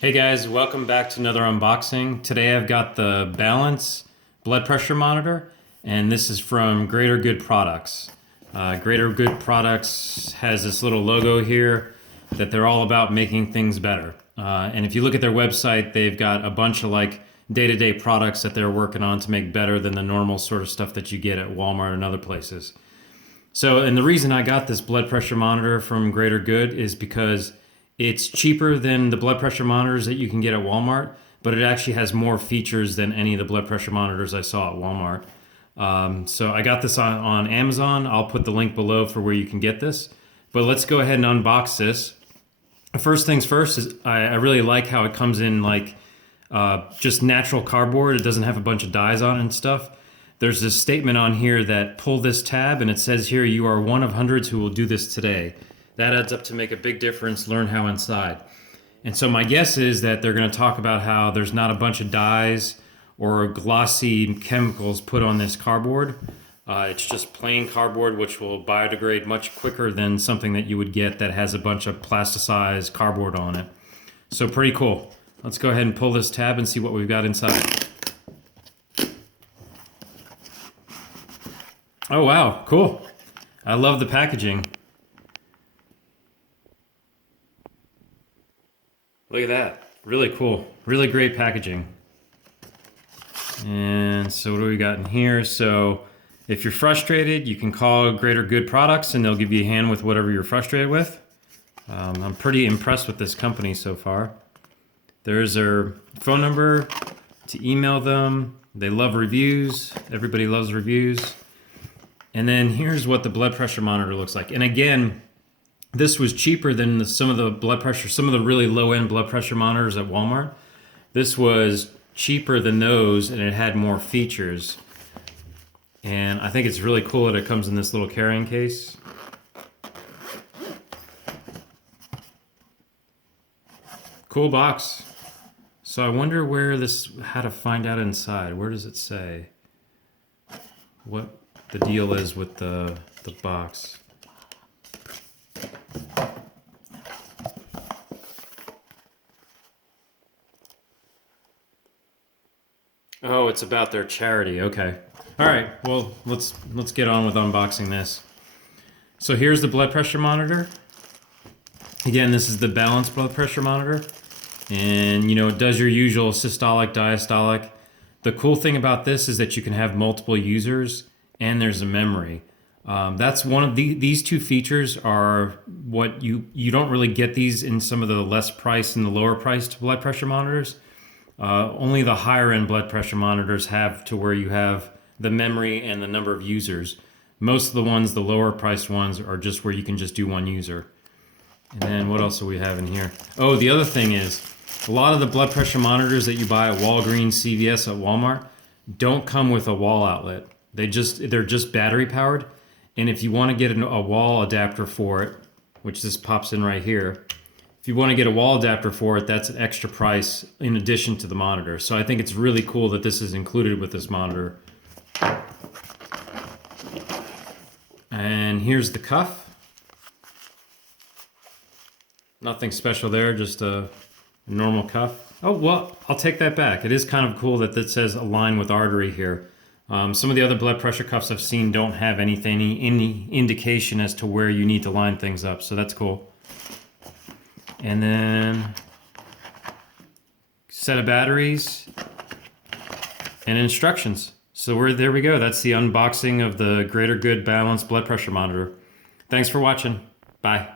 Hey guys, welcome back to another unboxing. Today I've got the Balance blood pressure monitor, and this is from Greater Good Products. Greater Good Products has this little logo here that they're all about making things better. And if you look at their website, they've got a bunch of like day-to-day products that they're working on to make better than the normal sort of stuff that you get at Walmart and other places. So, and the reason I got this blood pressure monitor from Greater Good is because it's cheaper than the blood pressure monitors that you can get at Walmart, but it actually has more features than any of the blood pressure monitors I saw at Walmart. So I got this on Amazon. I'll put the link below for where you can get this. But let's go ahead and unbox this. First things first is I really like how it comes in like just natural cardboard. It doesn't have a bunch of dyes on it and stuff. There's this statement on here that pull this tab, and it says here, "You are one of hundreds who will do this today." That adds up to make a big difference. Learn how inside. And so my guess is that they're going to talk about how there's not a bunch of dyes or glossy chemicals put on this cardboard. It's just plain cardboard, which will biodegrade much quicker than something that you would get that has a bunch of plasticized cardboard on it. So pretty cool. Let's go ahead and pull this tab and see what we've got inside. Oh wow, cool. I love the packaging. Look at that. Really cool. Really great packaging. And so what do we got in here? So if you're frustrated, you can call Greater Good Products and they'll give you a hand with whatever you're frustrated with. I'm pretty impressed with this company so far. There's their phone number to email them. They love reviews. Everybody loves reviews. And then here's what the blood pressure monitor looks like. And again, this was cheaper than some of the really low-end blood pressure monitors at Walmart. This was cheaper than those, and it had more features. And I think it's really cool that it comes in this little carrying case. Cool box. So I wonder how to find out inside. Where does it say what the deal is with the box? Oh, it's about their charity. Okay. All right. Well, let's get on with unboxing this. So here's the blood pressure monitor. Again, this is the Balance blood pressure monitor. And, it does your usual systolic, diastolic. The cool thing about this is that you can have multiple users and there's a memory. That's one of these two features are what you don't really get these in some of the less priced and the lower priced blood pressure monitors. Only the higher end blood pressure monitors have to where you have the memory and the number of users. Most of the ones, the lower priced ones, are just where you can just do one user. And then what else do we have in here? Oh, the other thing is, a lot of the blood pressure monitors that you buy at Walgreens, CVS, at Walmart don't come with a wall outlet. They're just battery powered. And if you want to get a wall adapter for it, which this pops in right here, if you want to get a wall adapter for it, that's an extra price in addition to the monitor. So I think it's really cool that this is included with this monitor. And here's the cuff. Nothing special there, just a normal cuff. Oh, well, I'll take that back. It is kind of cool that it says align with artery here. Some of the other blood pressure cuffs I've seen don't have any indication as to where you need to line things up, so that's cool. And then set of batteries and instructions. So there we go. That's the unboxing of the Greater Good Balance blood pressure monitor. Thanks for watching. Bye.